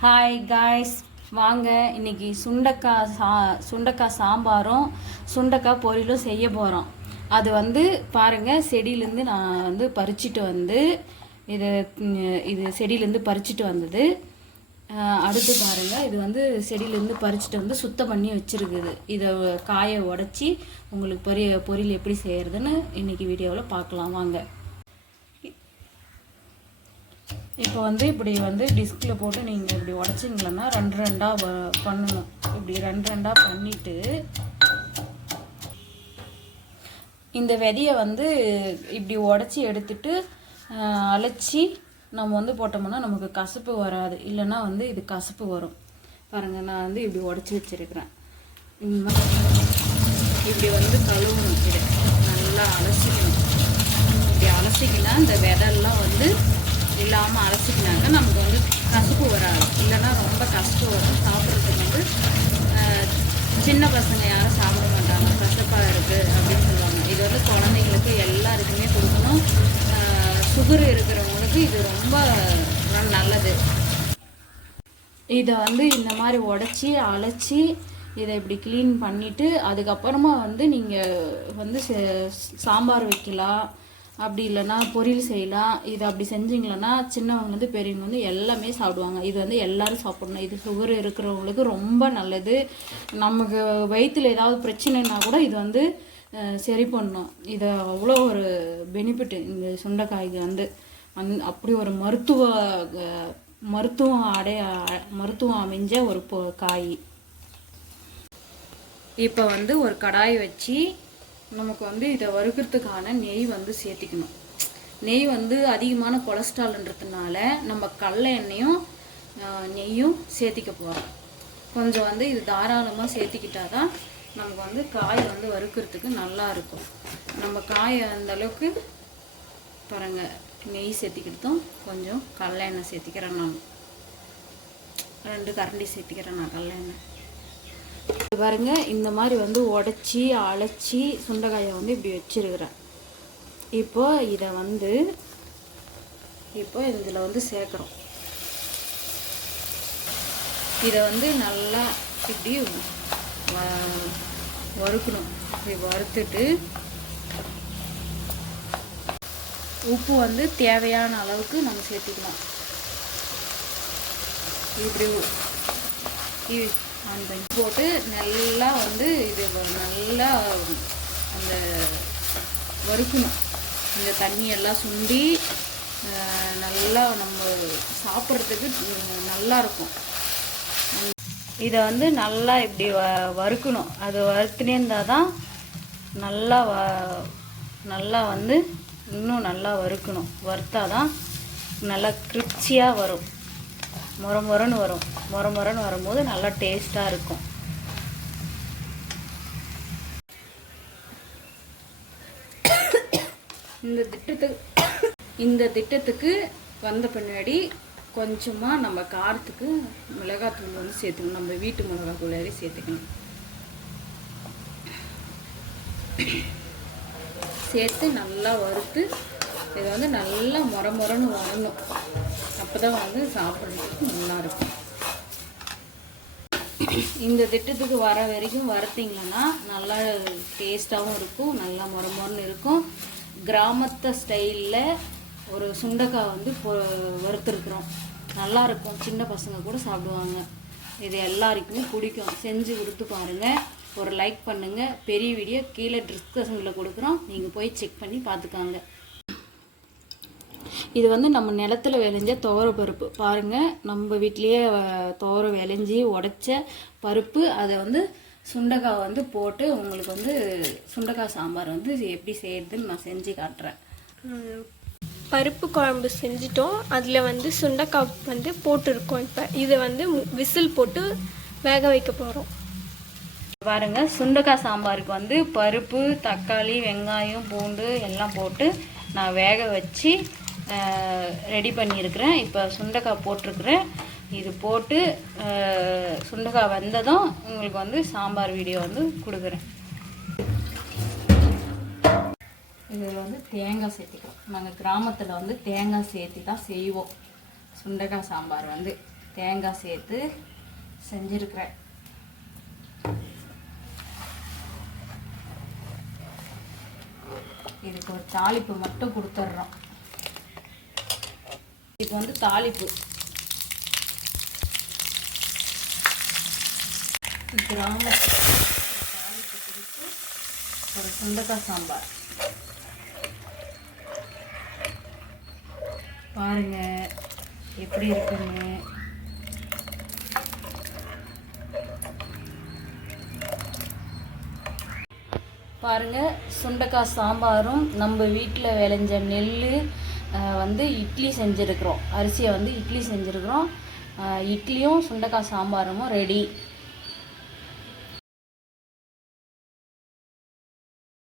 Hi guys, வாங்க இன்னைக்கு சுண்டக்காய் சாம்பாரும் சுண்டக்காய் பொரியலும் செய்ய போகிறோம். அது வந்து பாருங்கள், செடியிலேருந்து நான் வந்து பறிச்சிட்டு வந்து இது செடியிலேருந்து பறிச்சிட்டு வந்தது. அடுத்து பாருங்கள், இது வந்து செடியிலேருந்து பறிச்சிட்டு வந்து சுத்தம் பண்ணி வச்சுருக்குது. இதை காயை உடச்சி உங்களுக்கு பொரியல் எப்படி செய்கிறதுன்னு இன்றைக்கி வீடியோவில் பார்க்கலாம் வாங்க. இப்போ வந்து இப்படி வந்து டிஸ்கில் போட்டு நீங்கள் இப்படி உடச்சிங்களன்னா ரெண்டு ரெண்டாக பண்ணணும். இப்படி ரெண்டு ரெண்டாக பண்ணிவிட்டு இந்த விதையை வந்து இப்படி உடச்சி எடுத்துட்டு அழைச்சி நம்ம வந்து போட்டோம்னா நமக்கு கசப்பு வராது. இல்லைன்னா வந்து இது கசப்பு வரும். பாருங்கள், நான் வந்து இப்படி உடச்சி வச்சுருக்கிறேன். இப்படி வந்து கழுவணும். இதை நல்லா அலசிக்கணும். இப்படி அலசிக்கினா இந்த விதெல்லாம் வந்து இல்லாமல் அரைச்சிக்கினாக்க நமக்கு வந்து கசப்பு வராது. இல்லைன்னா ரொம்ப கசப்பு வரும். சாப்பிட்றதுக்கு வந்து சின்ன பசங்க யாரும் சாப்பிட மாட்டாங்க, கசப்பாக இருக்குது அப்படின்னு சொல்லுவாங்க. இது வந்து குழந்தைங்களுக்கு எல்லாருக்குமே கொடுக்கணும். சுகர் இருக்கிறவங்களுக்கு இது ரொம்ப நல்லது. இதை வந்து இந்த மாதிரி உடச்சி அழைச்சி இதை இப்படி க்ளீன் பண்ணிவிட்டு அதுக்கப்புறமா வந்து நீங்கள் வந்து சாம்பார் வைக்கலாம். அப்படி இல்லைன்னா பொரியல் செய்யலாம். இது அப்படி செஞ்சிங்களன்னா சின்னவங்கலேருந்து பெரியவங்க வந்து எல்லாமே சாப்பிடுவாங்க. இது வந்து எல்லோரும் சாப்பிடணும். இது சுகர் இருக்கிறவங்களுக்கு ரொம்ப நல்லது. நமக்கு வயிற்றில் ஏதாவது பிரச்சனைனா கூட இது வந்து சரி பண்ணணும். இது அவ்வளோ ஒரு பெனிஃபிட்டு. இந்த சுண்டைக்காய்க்கு வந்து அப்படி ஒரு மருத்துவம் அமைஞ்ச ஒரு காய். இப்போ வந்து ஒரு கடாய் வச்சு நமக்கு வந்து இதை வறுக்கிறதுக்கான நெய் வந்து சேர்த்திக்கணும். நெய் வந்து அதிகமான கொலஸ்ட்ரால்ன்றதுனால நம்ம கடலை எண்ணெயும் நெய்யும் சேர்த்திக்க போகிறோம். கொஞ்சம் வந்து இது தாராளமாக சேர்த்திக்கிட்டா தான் நமக்கு வந்து காய் வந்து வறுக்கிறதுக்கு நல்லா இருக்கும். நம்ம காயை அந்தளவுக்கு பாருங்கள், நெய் சேர்த்திக்கிட்டதும் கொஞ்சம் கடலை எண்ணெய் சேர்த்திக்கிறேன். நான் 2 கரண்டி சேர்த்திக்கிறேன் நான் கடலை எண்ணெய். பாருங்க, இந்த மாதிரி வந்து உடச்சி அழைச்சி சுண்டைக்காயை வந்து இப்படி வச்சிருக்கிறேன். இப்போ இதை வந்து இதில் வந்து சேர்க்குறோம். இதை வந்து நல்லா இப்படி வறுக்கணும். இப்படி வறுத்துட்டு உப்பு வந்து தேவையான அளவுக்கு நம்ம சேர்த்துக்கலாம். இப்படி அந்த போட்டு நல்லா வந்து இது நல்லா அந்த வறுக்கணும். இந்த தண்ணியெல்லாம் சுண்டி நல்லா நம்ம சாப்பிட்றதுக்கு நல்லாயிருக்கும். இதை வந்து நல்லா இப்படி வறுக்கணும். அது வறுத்துனே இருந்தால் தான் நல்லா வந்து இன்னும் நல்லா வறுக்கணும். வறுத்தா தான் நல்லா கிரிப்சியாக வரும். மொரமொரன்னு வரும். மொரமொரன்னு வரும்போது நல்லா டேஸ்ட்டாக இருக்கும். இந்த திட்டத்துக்கு வந்த பின்னாடி கொஞ்சமாக நம்ம காரத்துக்கு மிளகாத்தூள் வந்து சேர்த்துக்கணும். நம்ம வீட்டு மிளகாத்தூள் சேர்த்துக்கணும். சேர்த்து நல்லா வறுத்து இதை வந்து நல்லா மொரமொரன்னு வரணும். அப்போ தான் வந்து சாப்பிட்றதுக்கு நல்லாயிருக்கும். இந்த திட்டத்துக்கு வர வரைக்கும் வறுத்திங்கன்னா நல்லா டேஸ்ட்டாகவும் இருக்கும். நல்லா மொரமொரன்னு இருக்கும். கிராமத்து ஸ்டைலில் ஒரு சுண்டைக்காய் வந்து வறுத்துருக்குறோம். நல்லாயிருக்கும். சின்ன பசங்க கூட சாப்பிடுவாங்க. இது எல்லாருக்குமே பிடிக்கும். செஞ்சு கொடுத்து பாருங்கள். ஒரு லைக் பண்ணுங்கள். பெரிய வீடியோ கீழே டிஸ்கிரிப்ஷனில் கொடுக்குறோம். நீங்கள் போய் செக் பண்ணி பார்த்துக்காங்க. இது வந்து நம்ம நிலத்தில் விளைஞ்ச துவர பருப்பு. பாருங்கள், நம்ம வீட்லேயே துவர விளைஞ்சி உடைச்ச பருப்பு. அதை வந்து சுண்டைக்காய் வந்து போட்டு உங்களுக்கு வந்து சுண்டைக்காய் சாம்பார் வந்து எப்படி செய்யறதுன்னு நான் செஞ்சு காட்டுறேன். பருப்பு குழம்பு செஞ்சிட்டோம். அதில் வந்து சுண்டைக்காய் வந்து போட்டுருக்கோம். இப்போ இதை வந்து விசில் போட்டு வேக வைக்க போகிறோம். பாருங்கள், சுண்டைக்காய் சாம்பாருக்கு வந்து பருப்பு, தக்காளி, வெங்காயம், பூண்டு எல்லாம் போட்டு நான் வேக வச்சு ரெடி பண்ணியிருக்கிறேன். இப்போ சுண்டைக்காய் போட்டிருக்கிறேன். இது போட்டு சுண்டைக்காய் வந்ததும் உங்களுக்கு வந்து சாம்பார் வீடியோ வந்து கொடுக்குறேன். இதில் வந்து தேங்காய் சேர்த்திக்கலாம். நாங்கள் கிராமத்தில் வந்து தேங்காய் சேர்த்தி தான் செய்வோம் சுண்டைக்காய் சாம்பார் வந்து. தேங்காய் சேர்த்து செஞ்சுருக்கிறேன். இதுக்கு ஒரு தாளிப்பு மட்டும் கொடுத்துட்றோம். இப்போ வந்து தாளிப்பு தாளிப்பு கொடுத்து ஒரு சுண்டக்காய் சாம்பார் பாருங்க எப்படி இருக்குன்னு. பாருங்க, சுண்டக்காய் சாம்பாரும் நம்ம வீட்டில் விளைஞ்ச நெல் வந்து இட்லி செஞ்சுருக்குறோம். அரிசியை வந்து இட்லி செஞ்சுருக்குறோம். இட்லியும் சுண்டக்காய் சாம்பாரும் ரெடி.